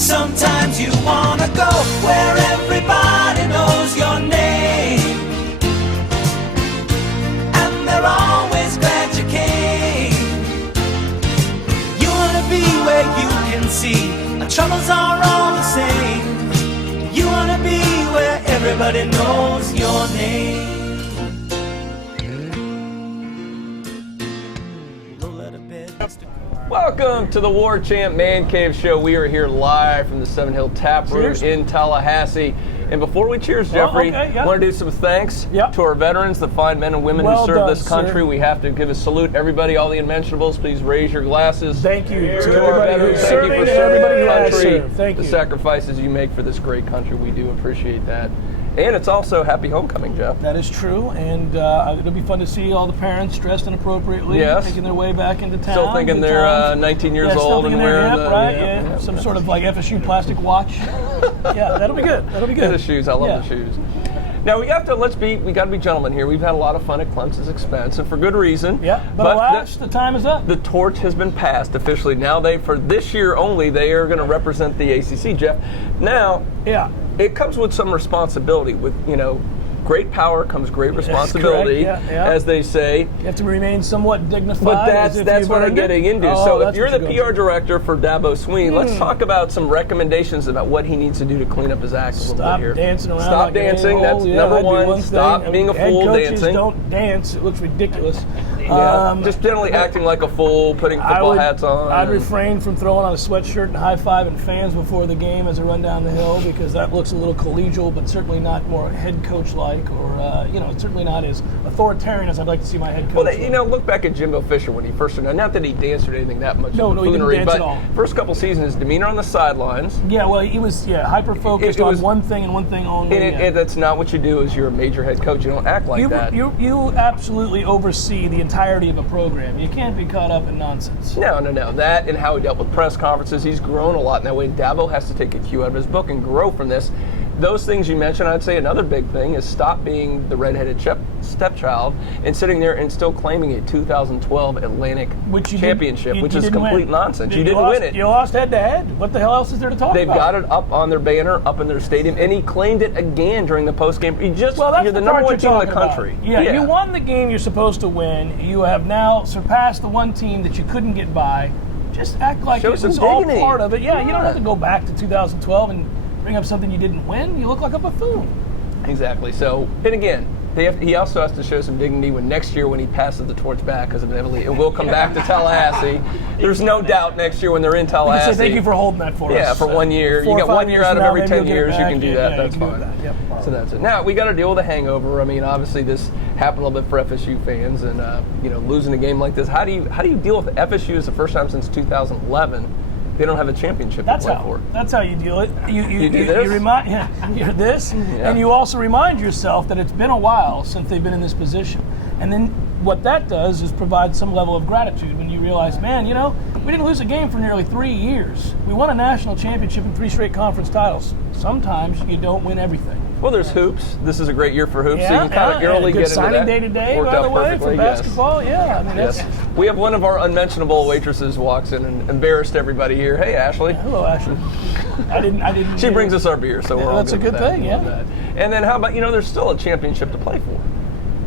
Sometimes you wanna go where everybody knows your name, and they're always glad you came. You wanna be where you can see our troubles are all the same. You wanna be where everybody knows your name. Welcome to the Warchant Man Cave Show. We are here live from the Seven Hill Tap Room in Tallahassee. And before we cheers, Jeffrey, want to do some thanks to our veterans, the fine men and women who serve this country. We have to give a salute. Everybody, all the unmentionables, please raise your glasses. Thank you to our veterans. Thank you for serving the country. Thank you. The sacrifices you make for this great country, we do appreciate that. And it's also happy homecoming, Jeff. That is true, and it'll be fun to see all the parents dressed inappropriately, making their way back into town. Still thinking they're 19 years old and wearing some sort of like FSU plastic watch. Yeah, that'll be good. That'll be good. And the shoes, I love the shoes. Now we got to be gentlemen here. We've had a lot of fun at Clemson's expense, and for good reason. Yeah, but alas, the time is up. The torch has been passed officially. Now for this year only, they are going to represent the ACC, Jeff. Now, it comes with some responsibility. With great power comes great responsibility, as they say. You have to remain somewhat dignified. But that's what I'm getting into. So if you're the PR director for Dabo Swinney, let's talk about some recommendations about what he needs to do to clean up his act a little bit here. Stop dancing around. Stop dancing. That's number one. Stop being a fool dancing. Don't dance. It looks ridiculous. Just generally acting like a fool, putting football hats on. I'd refrain from throwing on a sweatshirt and high-fiving fans before the game as I run down the hill, because that looks a little collegial, but certainly not more head coach-like, or certainly not as authoritarian as I'd like to see my head coach. Well, look back at Jimbo Fisher when he first started. Not that he danced or anything that much. No, he didn't dance at all. First couple seasons, his demeanor on the sidelines. Yeah, well, he was hyper-focused on one thing and one thing only. And that's not what you do as you're a major head coach. You don't act like that. You absolutely oversee the entirety of a program. You can't be caught up in nonsense. No. That and how he dealt with press conferences. He's grown a lot in that way. Dabo has to take a cue out of his book and grow from this. Those things you mentioned, I'd say another big thing is stop being the redheaded stepchild and sitting there and still claiming a 2012 Atlantic championship, which is complete nonsense. You didn't win it. You lost head-to-head. What the hell else is there to talk about? They've got it up on their banner, up in their stadium, and he claimed it again during the postgame. You're the number one team in the country. Yeah, you won the game you're supposed to win. You have now surpassed the one team that you couldn't get by. Just act like it was all part of it. Yeah, you don't have to go back to 2012 and bring up something you didn't win. You look like a buffoon. Exactly. So, and again, he also has to show some dignity when next year when he passes the torch back, because inevitably it will come back to Tallahassee. There's no doubt next year when they're in Tallahassee. You say thank you for holding that for us. Yeah, for 1 year. You got 1 year out of every 10 years you can do that. That's fine. So that's it. Now we got to deal with a hangover. I mean, obviously this happened a little bit for FSU fans, and losing a game like this. How do you deal with FSU? Is the first time since 2011. They don't have a championship to play for. That's how you deal it. You do this? You remind this, and you also remind yourself that it's been a while since they've been in this position. And then what that does is provide some level of gratitude when you realize, man, we didn't lose a game for nearly 3 years. We won a national championship and 3 straight conference titles. Sometimes you don't win everything. Well, there's hoops. This is a great year for hoops, so you can kind of early get into that. Signing day today, by the way, for basketball. Yes. We have one of our unmentionable waitresses walks in and embarrassed everybody here. Hey, Ashley. Hello, Ashley. I didn't. She brings us our beer, so we're all that's good. That's a good thing. Yeah. And then how about there's still a championship to play for.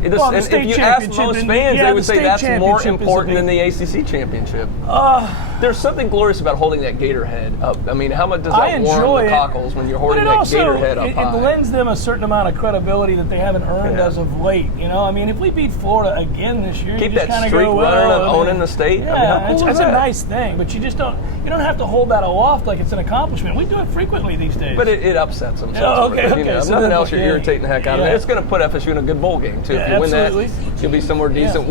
Well, if you ask most fans, they would say that's more important than the ACC championship. There's something glorious about holding that gator head up. I mean, how much does that warm the cockles when you're holding that gator head up high? It lends them a certain amount of credibility that they haven't earned as of late. I mean, if we beat Florida again this year, keep you just that streak running and owning the state. Yeah, it's a nice thing, but you just don't. You don't have to hold that aloft like it's an accomplishment. We do it frequently these days. But it upsets them. Okay. If nothing else, you're irritating the heck out of it. It's going to put FSU in a good bowl game too. If you win that, you'll be somewhere decent.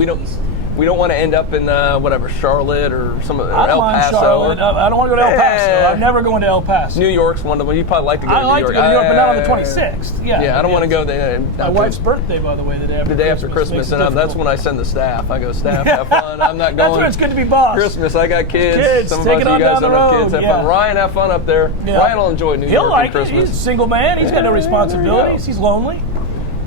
We don't want to end up in Charlotte or El Paso. Charlotte. I don't want to go to El Paso. I'm never going to El Paso. New York's one of them. You probably like to go to New York. I like to go to New York, but not on the 26th. Yeah, I don't want to go there. My wife's birthday, by the way, the day after Christmas, and that's when I send the staff. I go, staff, have fun. I'm not going. That's when it's good to be boss. Christmas, I got kids. Some of you guys don't have kids. Have fun. Ryan, have fun up there. Ryan will enjoy New York and Christmas. He's a single man. He's got no responsibilities. He's lonely.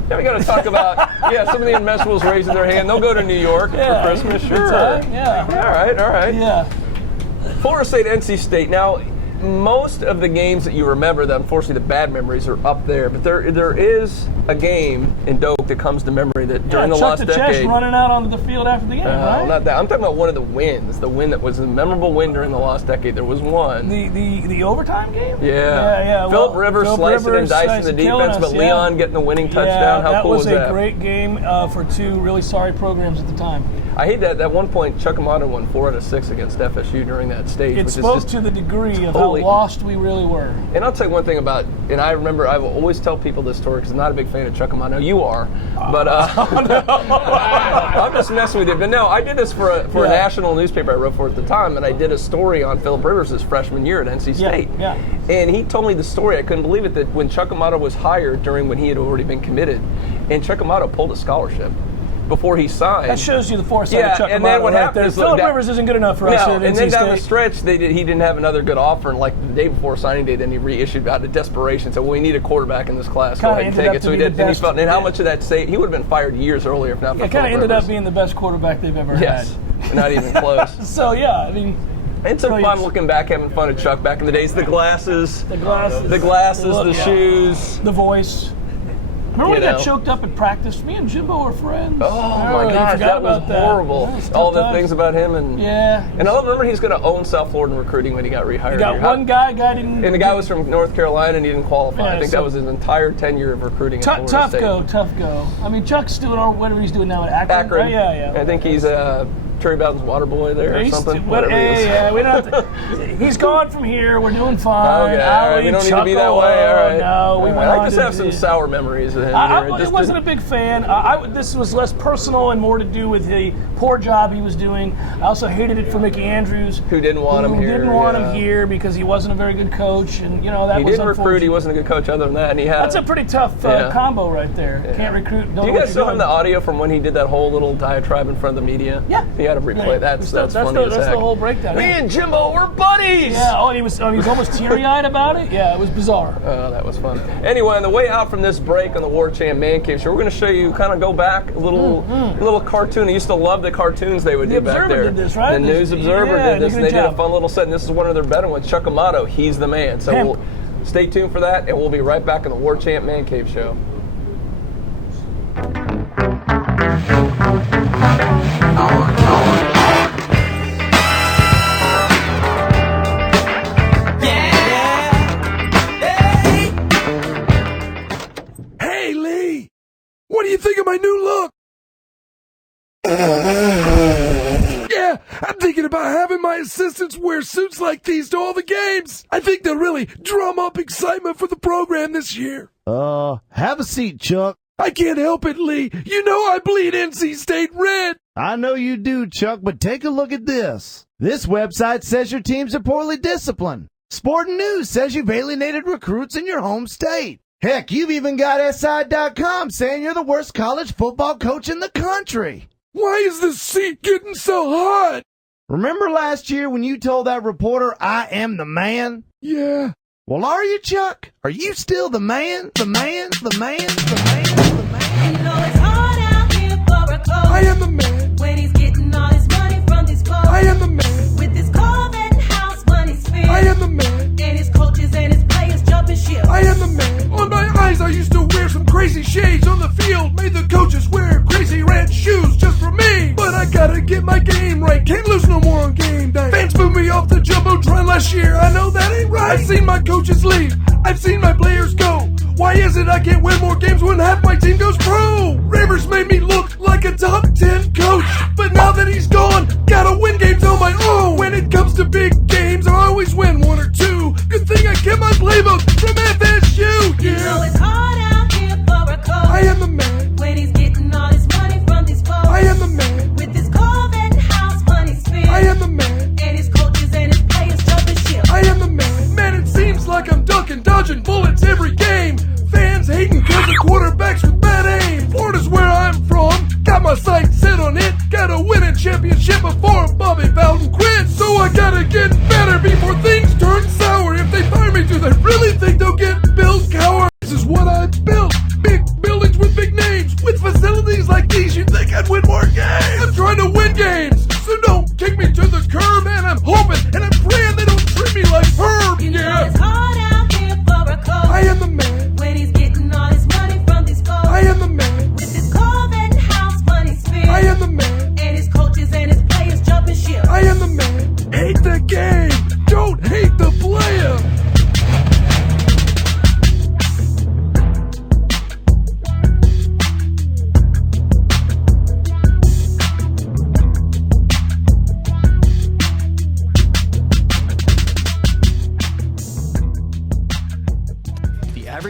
Yeah, we got to talk about some of the unmentionables raising their hand. They'll go to New York for Christmas. Sure. Yeah. All right. Yeah. Florida State, NC State. Now, most of the games that you remember, that unfortunately the bad memories are up there, but there is a game in Doak that comes to memory that during the last decade. Chest running out onto the field after the game, right? Not that. I'm talking about one of the wins. The win that was a memorable win during the last decade. There was one. The overtime game? Yeah. Philip Rivers slicing and dicing the defense, but Leon getting the winning touchdown. How cool was that? That was a great game for two really sorry programs at the time. I hate that at one point Chuck Amato won 4 out of 6 against FSU during that stage. It spoke to the degree of how lost we really were. And I'll tell you one thing about, and I remember I will always tell people this story because I'm not a big fan of Chuck Amato. You are, but I'm just messing with you. But no, I did this for a national newspaper I wrote for at the time, and I did a story on Philip Rivers' freshman year at NC State. Yeah. And he told me the story. I couldn't believe it, that when Chuck Amato was hired during when he had already been committed, and Chuck Amato pulled a scholarship before he signed. That shows you the foresight of Chuck Amato. And then what happened is Philip Rivers isn't good enough for us at NC and then down the State. stretch, he didn't have another good offer, and like the day before signing day, then he reissued out of desperation. So we need a quarterback in this class. Go ahead and take it. So he did. And he felt. And how much of that saved? He would have been fired years earlier if not for Philip Rivers. It kind of ended up being the best quarterback they've ever had. Yes, not even close. So yeah, I mean. It's so fun looking back, having fun at Chuck back in the days. The glasses, the shoes, the voice. Remember when he got choked up at practice? Me and Jimbo were friends. Oh my gosh, that was horrible. All the things about him and And I remember he's going to own South Florida recruiting when he got rehired. He got one guy didn't. And the guy was from North Carolina and he didn't qualify. I think that was his entire tenure of recruiting at Florida State. Tough go. I mean, Chuck's doing whatever he's doing now at Akron. Right? Yeah. I think he's Terry Bowden's water boy there or something. We don't have to, he's gone from here. We're doing fine. Okay, all right. We don't need to be that way. All right. No, we went on. I just have some sour memories of him. I wasn't a big fan. This was less personal and more to do with the poor job he was doing. I also hated it for Mickey Andrews, who didn't want him here. Didn't want him here because he wasn't a very good coach, and that was didn't recruit. He wasn't a good coach other than that. And he had that's a pretty tough combo right there. Yeah. Can't recruit. Do you guys still have the audio from when he did that whole little diatribe in front of the media? Yeah. He had to replay that. That's funny. That's the whole breakdown. Me and Jimbo were buddies. Yeah. And he was almost teary-eyed about it. Yeah, it was bizarre. Oh, that was fun. Anyway, on the way out from this break on the Warchant Man Cave Show, we're going to show you, kind of go back a little cartoon. I used to love the cartoons they would do back there. The Observer did this, right? The News Observer did this, and they did a fun little set. And this is one of their better ones. Chuck Amato, he's the man. So we'll stay tuned for that, and we'll be right back on the Warchant Man Cave Show. What do you think of my new look? Yeah, I'm thinking about having my assistants wear suits like these to all the games. I think they'll really drum up excitement for the program this year. Have a seat, Chuck. I can't help it, Lee. You know I bleed NC State red. I know you do, Chuck, but take a look at this. This website says your teams are poorly disciplined. Sporting News says you've alienated recruits in your home state. Heck, you've even got SI.com saying you're the worst college football coach in the country. Why is this seat getting so hot? Remember last year when you told that reporter, I am the man? Yeah. Well, are you, Chuck? Are you still the man? The man? The man? The man? The man? You know it's hard out here for a coach. I am the man. When he's getting all his money from this club. I am the man. With his Corvette and house money spent. I am the man. And his coaches and his players jumping ship. I am the man. On my eyes I used to wear some crazy shades on the field. Made the coaches wear crazy red shoes just for me. But I gotta get my game right. Can't lose no more on game day. Fans booed me off the Jumbotron last year. I know that ain't right. I've seen my coaches leave. I've seen my players go. Why is it I can't win more games when half my team goes pro? Rivers made me look like a top 10 coach. But now that he's gone, gotta win games on my own. When it comes to big games, I always win 1 or 2. Good thing I kept my playbook from FSU. You know it's hard out here for a coach. I am the man. When he's getting all his money from this club. I am the man. With his Corvette and house money spent. I am the man. And his coaches and his players jumping ship. I am the man. Man, it seems like I'm ducking, dodging bullets every game. Fans hating cause the quarterbacks with bad aim. Florida's where I'm from. Got my sights set on it. Gotta win a championship.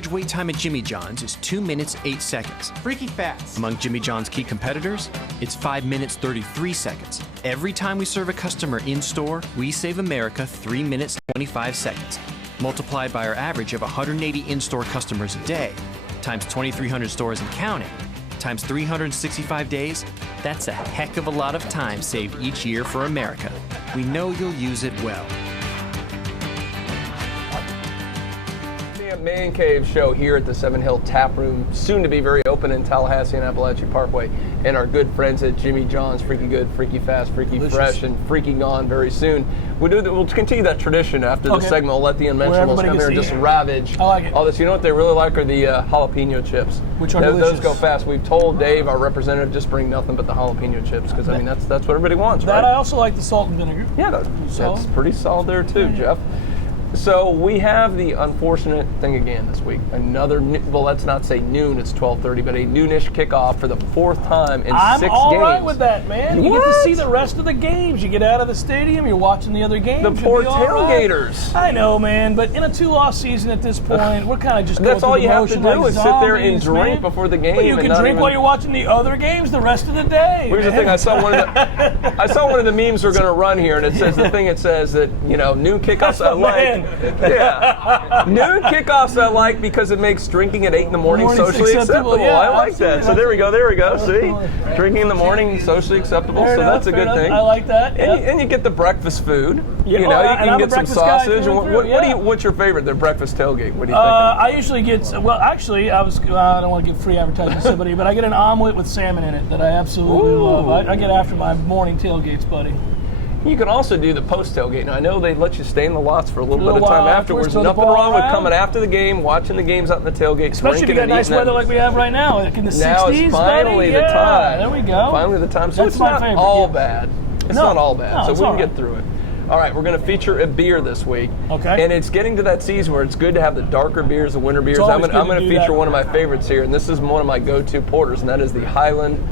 average wait time at Jimmy John's is 2 minutes 8 seconds. Freaky fast. Among Jimmy John's key competitors, it's 5 minutes 33 seconds. Every time we serve a customer in-store, we save America 3 minutes 25 seconds. Multiplied by our average of 180 in-store customers a day, times 2,300 stores and counting, times 365 days, that's a heck of a lot of time saved each year for America. We know you'll use it well. Man Cave show here at the Seven Hill Tap Room, soon to be very open in Tallahassee and Appalachian Parkway, and our good friends at Jimmy John's, freaky good, freaky fast, freaky fresh, and freaky gone very soon. We'll continue that tradition after the segment. We'll let the unmentionables come here and just ravage all this. You know what they really like are the jalapeno chips. Which are those go fast. We've told Dave, our representative, just bring nothing but the jalapeno chips because I mean that's what everybody wants, right? That I also like the salt and vinegar. Yeah, that's pretty solid there too, Jeff. So we have the unfortunate thing again this week. Another, well, let's not say noon, it's 12:30, but a noonish kickoff for the fourth time in 6 games. I'm all right with that, man. You get to see the rest of the games. You get out of the stadium, you're watching the other games. The poor tailgaters. Right. I know, man, but in a 2-loss season at this point, we're kind of just going That's all you have to do like is sit there and drink before the game. But you can drink while you're watching the other games the rest of the day. Here's the thing, I saw one of the memes we're going to run here, and it says that, you know, noon kickoffs I like. Yeah. Noon kickoffs I like because it makes drinking at 8 in the morning socially acceptable. Yeah, I like that. So there we go. See? Drinking in the morning socially acceptable. So that's a good thing. I like that. And you get the breakfast food. Yeah, you know, you can get some sausage. And what's your favorite? Their breakfast tailgate. What do you think? I usually get, I don't want to give free advertising to somebody, but I get an omelet with salmon in it that I absolutely love. I get after my morning tailgates, buddy. You can also do the post tailgate. Now I know they let you stay in the lots for a little bit of time afterwards. Nothing wrong with coming after the game, watching the games out in the tailgate, especially if you got nice weather like we have right now, like in the 60s. Now is finally the time. There we go. Finally the time. So That's it's not favorite, all bad. It's not all bad. So we can get through it. All right, we're going to feature a beer this week. Okay. And it's getting to that season where it's good to have the darker beers, the winter beers. I'm going to feature one of my favorites here, and this is one of my go-to porters, and that is the Highland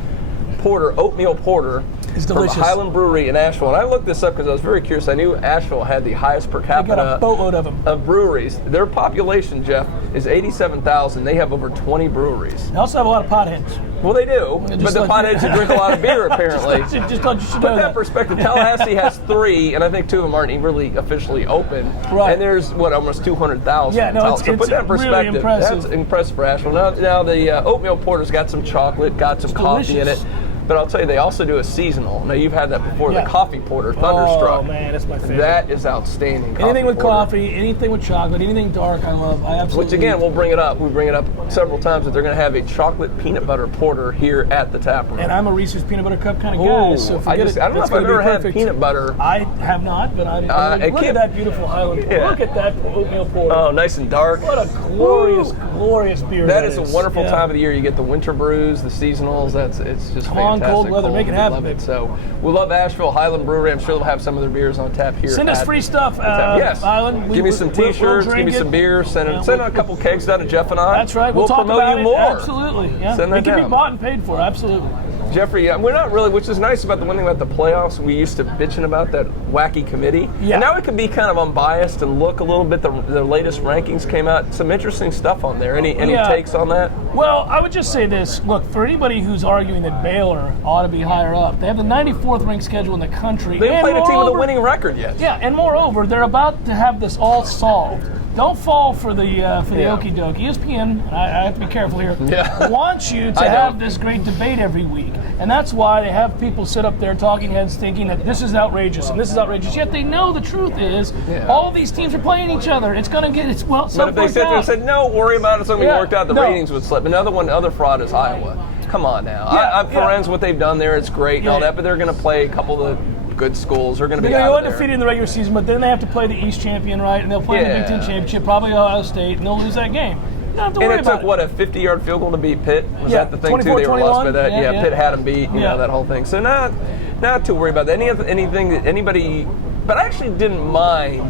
Porter, Oatmeal Porter. It's delicious. From Highland Brewery in Asheville. And I looked this up because I was very curious. I knew Asheville had the highest per capita got a boatload of them. Of breweries. Their population, Jeff, is 87,000. They have over 20 breweries. They also have a lot of potheads. Well, they do, but the potheads who drink a lot of beer, apparently. just thought you should Put know that perspective. Tallahassee has 3, and I think 2 of them aren't even really officially open. Right. And there's, almost 200,000. Yeah, no, so put that in perspective. Really impressive. That's impressive for Asheville. Now the Oatmeal Porter's got some chocolate, got some coffee in it. But I'll tell you, they also do a seasonal. Now, you've had that before, the coffee porter, Thunderstruck. Oh, man, that's my favorite. That is outstanding. Anything with coffee, anything with chocolate, anything dark, I love. I absolutely. Which, again, we'll bring it up. We bring it up several times that they're going to have a chocolate peanut butter porter here at the tap room. And I'm a Reese's peanut butter cup kind of guy, so I don't know if I've ever had peanut butter. I have not, but look at that beautiful Highland. Yeah. Look at that oatmeal porter. Oh, nice and dark. What a glorious, glorious beer that is. A wonderful time of the year. You get the winter brews, the seasonals. It's just Come on, fantastic. cold weather, make it happen. Love it. So we love Asheville, Highland Brewery. I'm sure they'll have some of their beers on tap here. Send us free stuff, yes. Highland. Give me some T-shirts, give me some beer. Send a couple kegs down to Jeff and I. That's right. We'll talk promote about you more. Absolutely. Yeah. Send that it can down. be bought and paid for. Absolutely. Jeffrey, we're not really, which is nice about the one thing about the playoffs, we used to bitching about that wacky committee. Yeah. And now we can be kind of unbiased and look a little bit, the latest rankings came out, some interesting stuff on there. Any takes on that? Well, I would just say this. Look, for anybody who's arguing that Baylor ought to be higher up, they have the 94th ranked schedule in the country. They haven't played a team with a winning record yet. Yeah, and moreover, they're about to have this all solved. Don't fall for the okie doke. ESPN, I have to be careful here, wants you to have this great debate every week. And that's why they have people sit up there, talking heads, thinking that this is outrageous and this is outrageous. Yet they know the truth is all of these teams are playing each other. It's going to get But if they sit there and said, no, worry about it, it's going to be worked out, the ratings would slip. Another fraud is Iowa. Come on now. I'm friends with what they've done there. It's great and all that, but they're going to play a couple of good schools. They're going to be out of there. Undefeated in the regular season, but then they have to play the East champion, right? And they'll play the Big Ten championship, probably Ohio State, and they'll lose that game. You don't have to worry about it. And it took, a 50-yard field goal to beat Pitt? Was that the thing, too? They were lost by that. Pitt had them beat, you know, that whole thing. So not too worried about that. Anything that anybody... But I actually didn't mind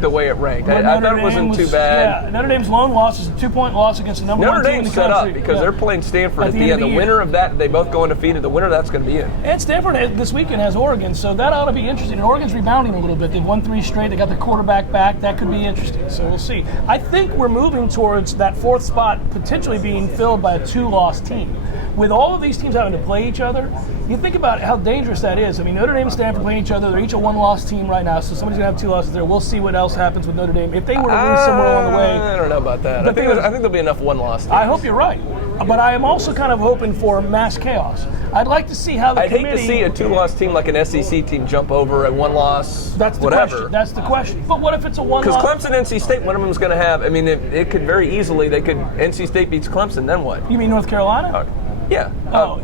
the way it ranked. I Notre thought it wasn't Dame too bad. Yeah, Notre Dame's lone loss is a 2-point loss against the number Notre one team in Dame's the set country. up because they're playing Stanford at the end. The year. winner of that, they both go undefeated. The winner of that's going to be in. And Stanford this weekend has Oregon, so that ought to be interesting. And Oregon's rebounding a little bit. They've won 3 straight. They got their quarterback back. That could be interesting. So we'll see. I think we're moving towards that 4th spot potentially being filled by a 2-loss team. With all of these teams having to play each other, you think about how dangerous that is. I mean, Notre Dame and Stanford playing each other. They're each a 1-loss team right now, so somebody's going to have 2 losses there. We'll see what else happens with Notre Dame. If they were to lose somewhere along the way. I don't know about that. I think there'll be enough 1-loss teams. I hope you're right. But I am also kind of hoping for mass chaos. I'd like to see how the committee... I'd hate to see a 2-loss team like an SEC team jump over a 1-loss That's the whatever. question. That's the question. But what if it's a 1-loss? Because Clemson, NC State, one of them is going to have... I mean, it could very easily... NC State beats Clemson, then what? You mean North Carolina? Yeah.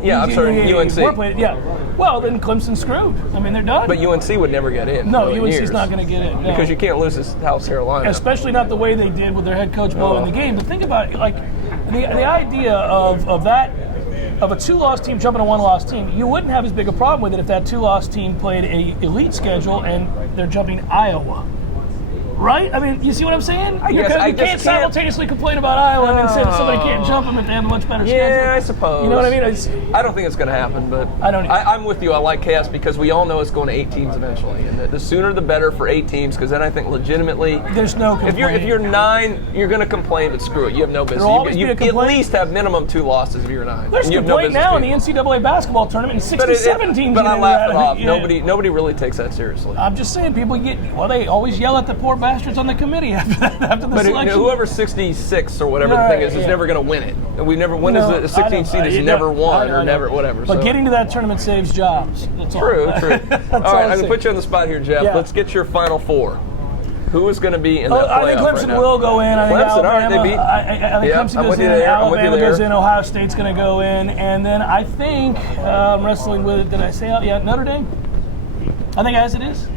Yeah, I'm sorry, UNC. Yeah. Well, then Clemson's screwed. I mean, they're done. But UNC would never get in. No, really in UNC's years. not going to get in. No. Because you can't lose to South Carolina. Especially not the way they did with their head coach blowing the game. But think about it, like the idea of a 2-loss team jumping a 1-loss team, you wouldn't have as big a problem with it if that 2-loss team played a elite schedule and they're jumping Iowa. Right? I mean, you see what I'm saying? You can't simultaneously complain about Iowa and then say that somebody can't jump them if they have a much better schedule. Yeah, I suppose. You know what I mean? I don't think it's going to happen, but I don't either. I'm with you. I like chaos because we all know it's going to 8 teams eventually, and the sooner the better for 8 teams. Because then I think legitimately, there's no complaint. If you're 9, you're going to complain, but screw it, you have no business. You at least have minimum 2 losses if you're 9. There's a complaint now in the NCAA basketball tournament, and 67 teams. But I laugh it off. Yeah. Nobody really takes that seriously. I'm just saying, people they always yell at the poor bastards on the committee after the selection. Whoever's 66 or whatever the thing is never going to win it. We never. When is the 16 seed has never won or never whatever. But getting to that tournament saves jobs. That's true. all. All right, I'm going to put you on the spot here, Jeff. Yeah. Let's get your final 4. Who is going to be in that playoff I think Clemson right will go in. I think Clemson, Alabama, all right, they beat. I think Clemson goes in. Alabama goes in. Ohio State's going to go in. And then I think, I'm wrestling with it. Did I say Notre Dame? I think as it is.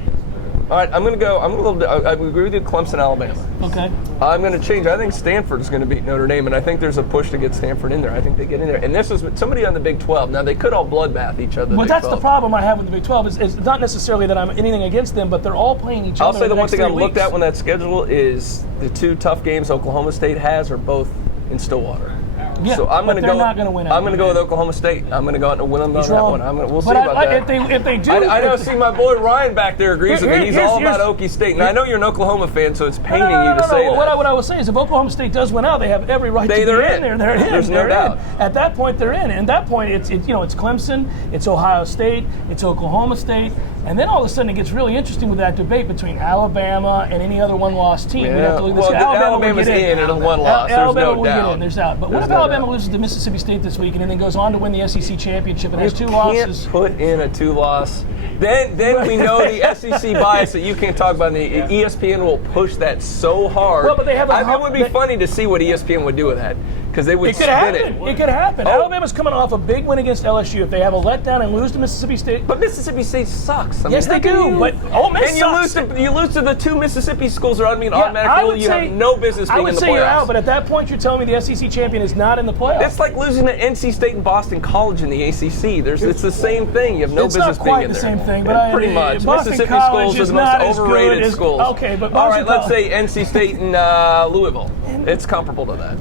All right, I'm going to go. I agree with you, Clemson, Alabama. Okay. I'm going to change. I think Stanford is going to beat Notre Dame, and I think there's a push to get Stanford in there. I think they get in there. And this is somebody on the Big 12. Now, they could all bloodbath each other. But that's the problem I have with the Big 12. It's not necessarily that I'm anything against them, but they're all playing each other. I'll say the one thing I weeks. looked at when that schedule is the 2 tough games Oklahoma State has are both in Stillwater. Yeah, so I'm going to go. Not going to win. I'm going to go with Oklahoma State. I'm going to go out and win them on that one. We'll see about that. If they do, I know. See, my boy Ryan back there agrees with me. He's all about Okie State, and I know you're an Oklahoma fan, so it's paining you to say that. What I will say is, if Oklahoma State does win out, they have every right to be in there. They're in. There's no doubt. At that point, they're in. And at that point, it's Clemson, it's Ohio State, it's Oklahoma State, and then all of a sudden it gets really interesting with that debate between Alabama and any other 1-loss team. Yeah. Alabama's in and a 1-loss. Alabama will doubt. get in. There's doubt. But what if Alabama loses to Mississippi State this weekend and then goes on to win the SEC championship and has 2 losses? Can't put in a 2-loss. Then we know the SEC bias that you can't talk about. And the ESPN will push that so hard. Well, but they have it would be funny to see what ESPN would do with that. Because they would spin it. It could happen. Oh. Alabama's coming off a big win against LSU. If they have a letdown and lose to Mississippi State, but Mississippi State sucks. Yes, they do. But Ole Miss sucks. You lose to the 2 Mississippi schools. Automatically you have no business being in the playoffs. I would say you're out. But at that point, you're telling me the SEC champion is not in the playoffs. It's like losing to NC State and Boston College in the ACC. It's the same thing. You have no business being in there. It's not quite the same thing, but pretty much. Boston Mississippi College schools are is the not most overrated schools. Okay, but all right, let's say NC State and Louisville. It's comparable to that.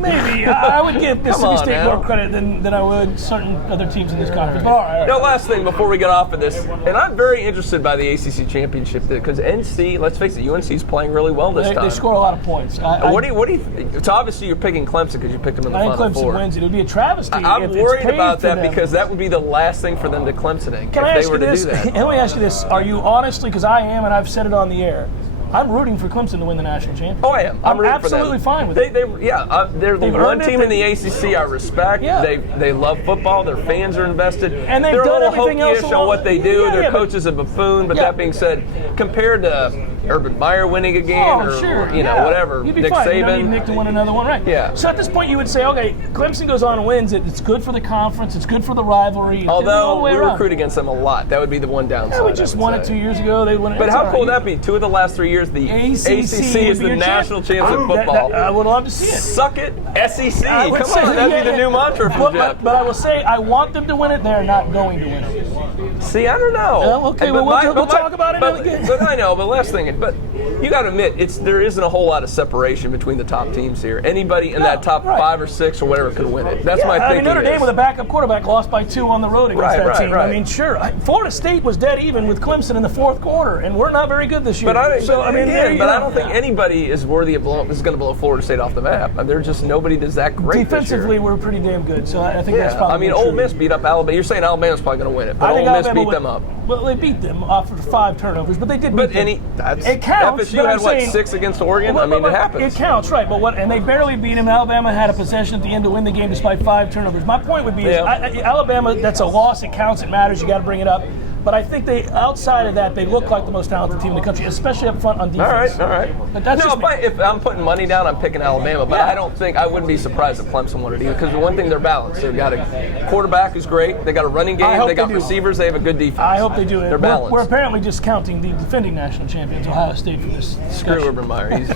Maybe. I would give Mississippi State more credit than I would certain other teams in this conference. But all right. Now, last thing before we get off of this, and I'm very interested by the ACC championship because NC, let's face it, UNC is playing really well this time. They score a lot of points. What do you think? So obviously you're picking Clemson because you picked them in the Final Four. I think Clemson wins it. It would be a travesty. I'm worried about that because that would be the last thing for them to Clemsoning if they were to do that. And let me ask you this: are you honestly? Because I am, and I've said it on the air. I'm rooting for Clemson to win the national championship. Oh, I am. I'm absolutely fine with it. They're the one team in the ACC I respect. Yeah. They love football. Their fans are invested. And they've They're done a little everything else hokey-ish on what they do. Yeah, Their coach is a buffoon. But that being said, compared to Urban Meyer winning again whatever, You'd be Nick fine. Saban. You don't need Nick to win another one, right? Yeah. So at this point, you would say, okay, Clemson goes on and wins it. It's good for the conference. It's good for the rivalry. Although we recruit against them a lot. That would be the one downside. Yeah, we just won it 2 years ago. They won it. But how cool would that be? 2 of the last 3 years, the ACC is the national champs of football. I would love to see it. Suck it, SEC. Come on, that'd be the new mantra from Jeff. But I will say, I want them to win it. They're not going to win it. See, I don't know. Well, okay, But we'll talk about it again. But I know, but last thing, but you got to admit, there isn't a whole lot of separation between the top teams here. Anybody in that top 5 or 6 or whatever could win it. That's my thinking. I mean, Notre Dame with a backup quarterback lost by 2 on the road against that team. Right. I mean, sure. Florida State was dead even with Clemson in the fourth quarter, and we're not very good this year. But I don't think anybody is worthy of going to blow Florida State off the map. They're just nobody does that great. Defensively, we're pretty damn good. So I think that's probably. I mean, Ole Miss beat up Alabama. You're saying Alabama's probably going to win it, but Ole Miss beat them up. Well, they beat them off of 5 turnovers, but they did beat them. It counts. FSU had 6 against Oregon. It happens. It counts, right? But and they barely beat them. Alabama had a possession at the end to win the game despite 5 turnovers. My point would be, Alabama, that's a loss. It counts. It matters. You got to bring it up. But I think outside of that, they look like the most talented team in the country, especially up front on defense. All right. But that's if I'm putting money down, I'm picking Alabama. But I wouldn't be surprised if Clemson won it either. Because the one thing, they're balanced. They've got a quarterback who's great. They got a running game. They got receivers. They have a good defense. I hope they do. They're balanced. We're apparently discounting the defending national champions, Ohio State, for this discussion. Screw Urban Meyer. He's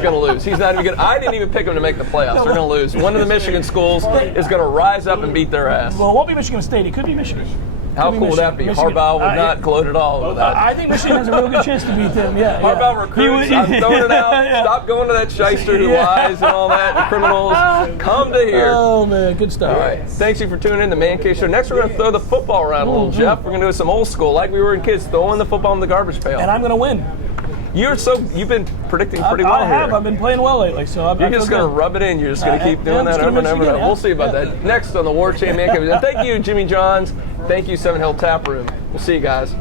going to lose. He's not even good. I didn't even pick him to make the playoffs. They're going to lose. One of the Michigan schools is going to rise up and beat their ass. Well, it won't be Michigan State. It could be Michigan. How cool would that be? Harbaugh would not gloat at all over that. I think Michigan has a real good chance to beat them. Harbaugh recruits. I'm throwing it out. Stop going to that shyster who lies and all that. The criminals. Come to here. Oh, man. Good stuff. All right. Thanks you for tuning in to Man Cave Show. Next, we're going to throw the football around a little, Jeff. We're going to do some old school, like we were in kids, throwing the football in the garbage pail. And I'm going to win. You've been predicting pretty well here. I have. I've been playing well lately. So you're just going to rub it in. You're just going to keep doing that over and over. We'll see about that. Next on the Warchant Man Cave. And thank you, Jimmy Johns. Thank you, 7 Hill Tap Room. We'll see you guys.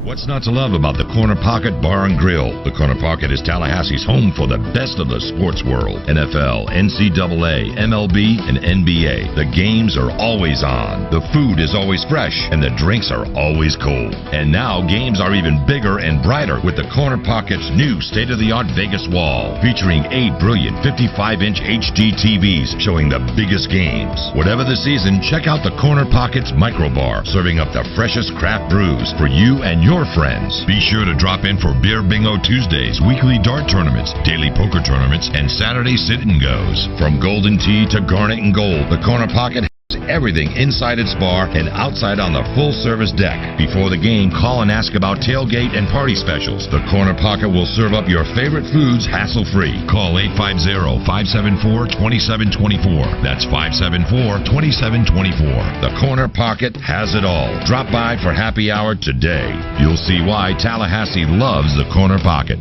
What's not to love about the Corner Pocket Bar and Grill? The Corner Pocket is Tallahassee's home for the best of the sports world. NFL, NCAA, MLB, and NBA. The games are always on. The food is always fresh, and the drinks are always cold. And now games are even bigger and brighter with the Corner Pocket's new state-of-the-art Vegas wall, featuring 8 brilliant 55-inch HD TVs showing the biggest games. Whatever the season, check out the Corner Pocket's Microbar, serving up the freshest craft brews for you and your friends. Be sure to drop in for Beer Bingo Tuesdays, weekly dart tournaments, daily poker tournaments, and Saturday sit-and-goes. From golden tea to garnet and gold, the Corner Pocket has everything inside its bar and outside on the full-service deck. Before the game, call and ask about tailgate and party specials. The Corner Pocket will serve up your favorite foods hassle-free. Call 850-574-2724. That's 574-2724. The Corner Pocket has it all. Drop by for happy hour today. You'll see why Tallahassee loves the Corner Pocket.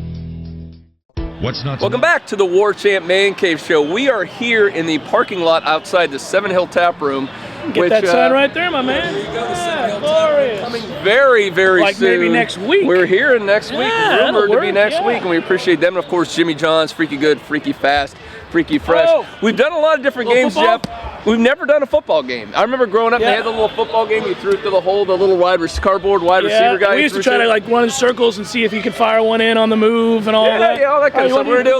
Welcome back to the Warchant Man Cave Show. We are here in the parking lot outside the 7 Hill Tap Room. Get that sign right there, my man. There you go, the 7 Hill glorious. Coming very, very like soon. Maybe next week. We're here next week. Rumored to be next week, and we appreciate them. And of course, Jimmy John's, Freaky Good, Freaky Fast, Freaky Fresh. We've done a lot of different games, football? Jeff. We've never done a football game. I remember growing up, they had the little football game. You threw it through the hole, the little cardboard wide receiver guy. We used to try to run in circles and see if you could fire one in on the move and all that. Yeah, all that kind of stuff. We're gonna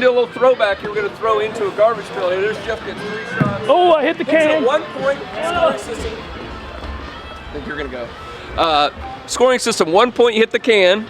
do a little throwback here. We're gonna throw into a garbage pail here. There's Jeff getting 3 shots. Oh, I hit the can. 1 point scoring system. I think you're gonna go. Scoring system: 1 point, you hit the can.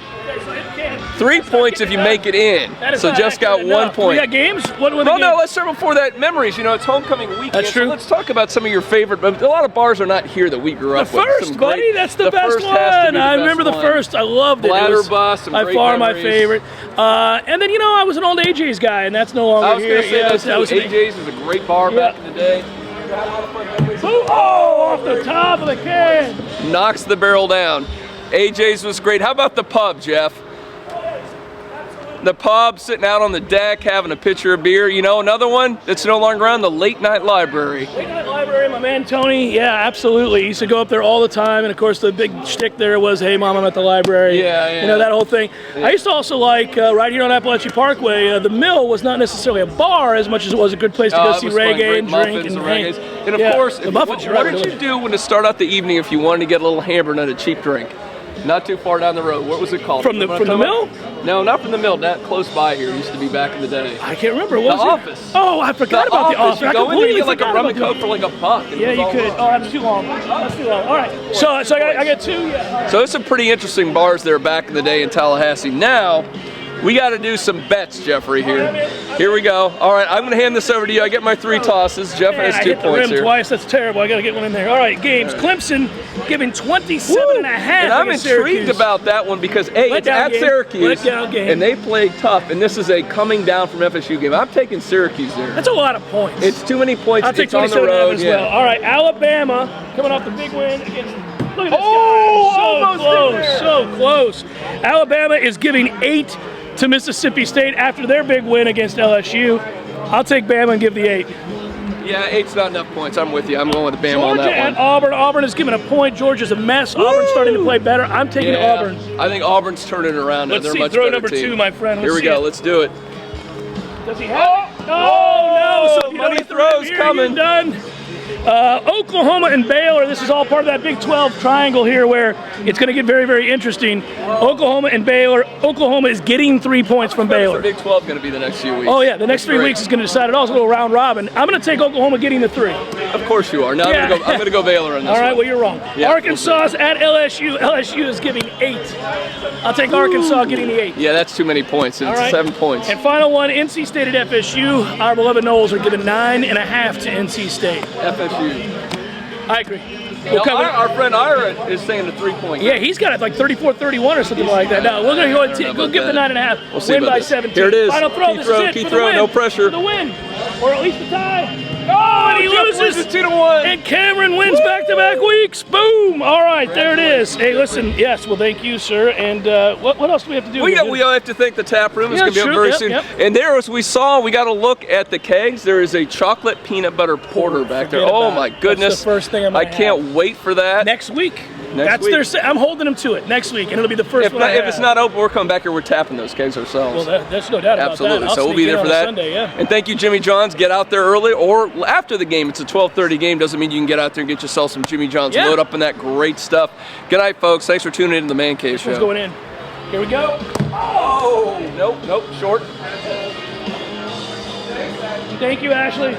3 points if you make it in. So just got 1 point. We got games? What were the games? No, let's start before that. Memories. It's homecoming weekend. That's true. So let's talk about some of your favorite. But a lot of bars are not here that we grew up with. The first, buddy, that's the best one. I remember the first. I loved it. Blatterbus, by far my favorite. And then I was an old AJ's guy, and that's no longer here. I was going to say AJ's was a great bar back in the day. Oh, off the top of the can. Knocks the barrel down. AJ's was great. How about the pub, Jeff? The pub, sitting out on the deck, having a pitcher of beer. Another one that's no longer around, the Late Night Library. Late Night Library, my man Tony. Yeah, absolutely. He used to go up there all the time. And, of course, the big shtick there was, hey, Mom, I'm at the library. Yeah. That whole thing. Yeah. I used to also like, right here on Appalachian Parkway, the Mill was not necessarily a bar as much as it was a good place to go see reggae and drink. And of course, what did you do when to start out the evening if you wanted to get a little hamburger and a cheap drink? Not too far down the road. What was it called? From the Mill? No, not from the Mill. That close by here. It used to be back in the day. I can't remember. What was it? Office. Oh, I forgot about the Office. You go in there, you get like a rum and coke for like $1. Yeah, you could. Oh, that's too long. That's too long. All right. So I got 2. Yeah. So there's some pretty interesting bars there back in the day in Tallahassee. Now, We got to do some bets, Jeffrey, here. Here we go. All right, I'm going to hand this over to you. I get my 3 tosses. Jeff Man, has I 2 hit the points rim here. twice. That's terrible. I got to get one in there. All right, games. Clemson giving 27 and a half. And I'm against intrigued Syracuse. about that one because, A, it's Letdown at game. Syracuse, Letdown game. and they played tough, and this is a coming down from FSU game. I'm taking Syracuse there. That's a lot of points. It's too many points. I'll take It's on the 27 and a half road. as Yeah. well. All right, Alabama coming off the big win against. Look at this Oh, guy. almost So in there. close. So close. Alabama is giving 8 to Mississippi State after their big win against LSU. I'll take Bama and give the 8. Yeah, 8's not enough points. I'm with you. I'm going with the Bama on Georgia that one. and Auburn. Auburn is giving a point. Georgia's a mess. Auburn's starting to play better. I'm taking Yeah, Auburn. I think Auburn's turning around. Let's They're see. much Throw better number team. 2, my friend. Here we go. Let's do it. Does he have it? No. So if you money don't hit the throws rim here, coming. you're done. Oklahoma and Baylor. This is all part of that Big 12 triangle here where it's going to get very, very interesting. Oklahoma and Baylor. Oklahoma is getting 3 points from The Baylor. Big 12 going to be the next few weeks. Oh, yeah. The next 3 weeks is going to decide it all. It's a little round robin. I'm going to take Oklahoma getting the 3. Of course you are. Now Yeah. I'm going to go Baylor on this All right, one. well, you're wrong. Yeah, Arkansas at LSU. LSU is giving 8. I'll take Arkansas getting the 8. Yeah, that's too many points. It's All right. 7 points. And final one, NC State at FSU. Our beloved Knowles are giving 9.5 to NC State. FSU. I agree. Now, our friend Ira is saying the 3-point. Yeah, he's got it like 34-31 or something like that. Now, we're going to go ahead and go give the 9.5. We'll see win about by this. 17. Here it is. Final throw. Key This throw, is it key for throw, the win. no pressure. For the win. Or at least the tie. Oh, and he Jeff loses. wins it 2-1. And Cameron wins back-to-back weeks. Boom. All right, there it is. Hey, listen. Yes, well, thank you, sir. And what else do we have to do? We all have to thank the tap room. It's Yeah, going to be sure. up very Yep, soon. yep. And there, as we saw, we got to look at the kegs. There is a chocolate peanut butter porter back there. Forget Oh about my it. That's goodness! the first thing I'm I gonna can't have. wait for that. Next week. Next That's week. I'm holding them to it next week, and it'll be the first If, one. if it's not open, we're coming back here. We're tapping those kegs ourselves. Well, there's no doubt about Absolutely. that. I'll So we'll sneak be in there on for a that. Sunday, yeah. And thank you, Jimmy John's. Get out there early or after the game. It's a 12:30 game. Doesn't mean you can get out there and get yourself some Jimmy John's. Yeah. Load up on that great stuff. Good night, folks. Thanks for tuning in to the Man Cave Show. Who's going in? Here we go. Oh, nope, short. Thank you, Ashley.